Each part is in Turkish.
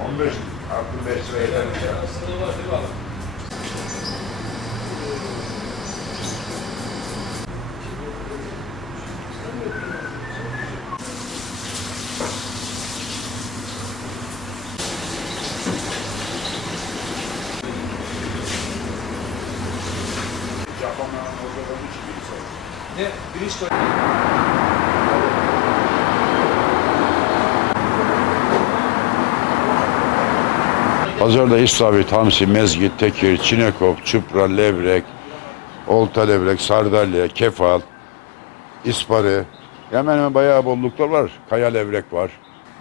65. Artı 5 lira yeter inşallah. Japonların orada da bin sonra. Ne? Bilinç koy. Pazarda istavrit, hamsi, mezgit, tekir, çinekop, çupra, levrek, olta levrek, sardalya, kefal, isparı. Hemen hemen bayağı bolluklar var. Kaya levrek var.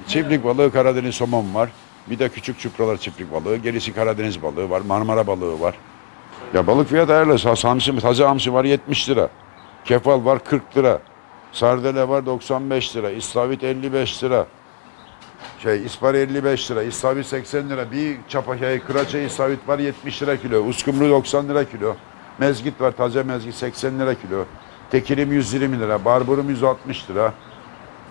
Çiftlik balığı, Karadeniz somon var. Bir de küçük çupralar çiftlik balığı. Gerisi Karadeniz balığı var. Marmara balığı var. Ya balık fiyatı ayarlı. Hamsi, taze hamsi var 70 lira. Kefal var 40 lira. Sardalya var 95 lira. İstavrit 55 lira. Şey ispar 55 lira, istavrit 80 lira, bir çapa şey, kıraça istavrit var 70 lira kilo, uskumru 90 lira kilo, mezgit var taze mezgit 80 lira kilo, tekirim 120 lira, barburum 160 lira,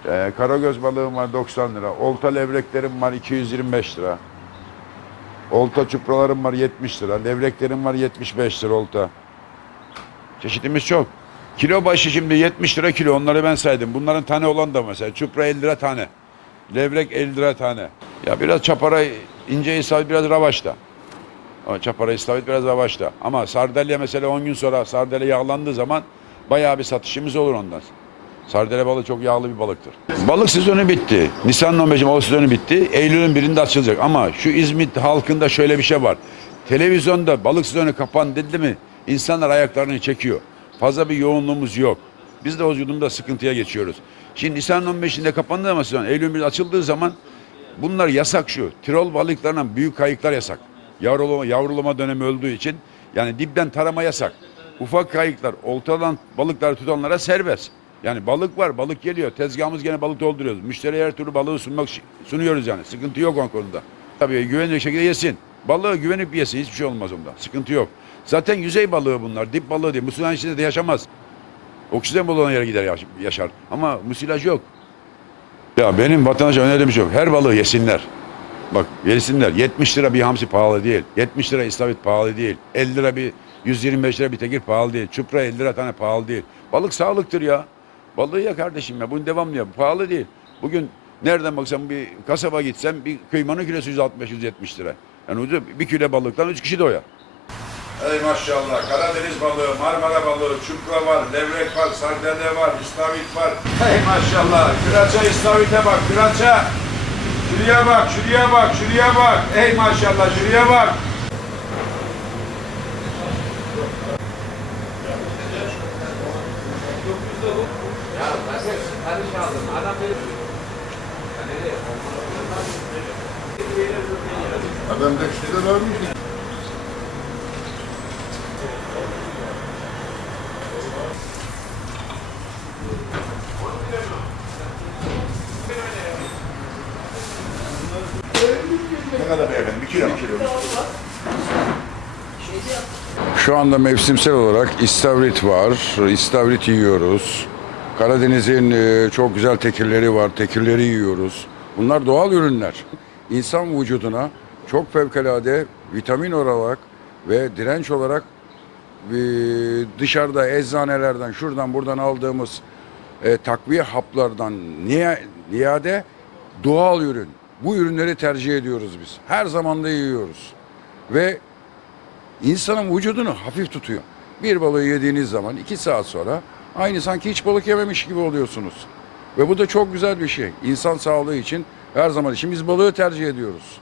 ee, karagöz balığım var 90 lira, olta levreklerim var 225 lira, olta çupralarım var 70 lira, levreklerim var 75 lira olta. Çeşitimiz çok. Kilo başı şimdi 70 lira kilo onları ben saydım. Bunların tane olan da mesela çupra 50 lira tane. Levrek 50 lira tane. Ya biraz çapara ince isabet biraz ravaşta. Ama çapara isabet biraz ravaşta. Ama sardalya mesela 10 gün sonra sardalya yağlandığı zaman bayağı bir satışımız olur ondan. Sardalya balığı çok yağlı bir balıktır. Balık sezonu bitti. Nisan'ın 15'i balık sezonu bitti. Eylül'ün birinde açılacak. Ama şu İzmit halkında şöyle bir şey var. Televizyonda balık sezonu kapan dedi mi insanlar ayaklarını çekiyor. Fazla bir yoğunluğumuz yok. Biz de o durumda sıkıntıya geçiyoruz. Şimdi Nisan'ın 15'inde kapandığı ama sezon Eylül'ün birinde açıldığı zaman bunlar yasak şu. Tirol balıklarına büyük kayıklar yasak. Yavrulama, yavrulama dönemi öldüğü için yani dipten tarama yasak. Ufak kayıklar, oltadan balıkları tutanlara serbest. Yani balık var, balık geliyor. Tezgahımız gene balık dolduruyoruz. Müşteriye her türlü balığı sunmak sunuyoruz yani. Sıkıntı yok o konuda. Tabii güvenli şekilde yesin. Balığı güvenip yesin. Hiçbir şey olmaz onda. Sıkıntı yok. Zaten yüzey balığı bunlar. Dip balığı değil. Musula'nın içinde de yaşamaz. Oksijen bulunan yere gider yaş- yaşar. Ama musilaj yok. Ya benim vatandaşa önerim şu. Her balığı yesinler. Bak yesinler. 70 lira bir hamsi pahalı değil. 70 lira istavrit pahalı değil. 50 lira bir 125 lira bir tekir pahalı değil. Çupra 50 lira tane pahalı değil. Balık sağlıktır ya. Balığı ya kardeşim ya. Bunu devamlı ya. Pahalı değil. Bugün nereden baksam bir kasaba gitsem bir kıymanın kilosu 165-170 lira. Yani bir kilo balıktan 3 kişi doyar. Ey maşallah. Karadeniz balığı, Marmara balığı, çupra var, levrek var, sardalya var, istavrit var. Ey maşallah. Kıraça istavite bak, kıraça. Şuraya bak, şuraya bak, şuraya bak. Ey maşallah, şuraya bak. Adam da işte varmış. Ne kadar beyefendi? Bir kilo mu? Şu anda mevsimsel olarak istavrit var. İstavrit yiyoruz. Karadeniz'in e, çok güzel tekirleri var. Tekirleri yiyoruz. Bunlar doğal ürünler. İnsan vücuduna çok fevkalade vitamin olarak ve direnç olarak e, dışarıda eczanelerden şuradan buradan aldığımız e, takviye haplardan niye niyade doğal ürün. Bu ürünleri tercih ediyoruz biz. Her zaman da yiyoruz. Ve insanın vücudunu hafif tutuyor. Bir balığı yediğiniz zaman iki saat sonra aynı sanki hiç balık yememiş gibi oluyorsunuz. Ve bu da çok güzel bir şey. İnsan sağlığı için her zaman için biz balığı tercih ediyoruz.